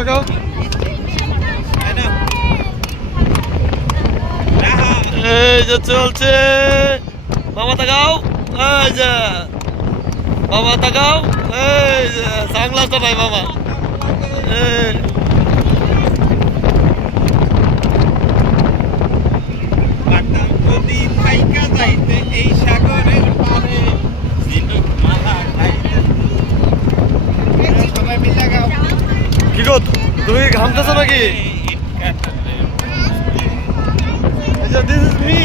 তাকাও। এই যে চলছে, মামা তাকাও, এই যে মামা তাকাও, এই যে সাংলাস তো ভাই মামা। এই সাগরের পারে সবাই মিলে গাও। কি গো তুমি ঘামতেছো নাকি? This is me.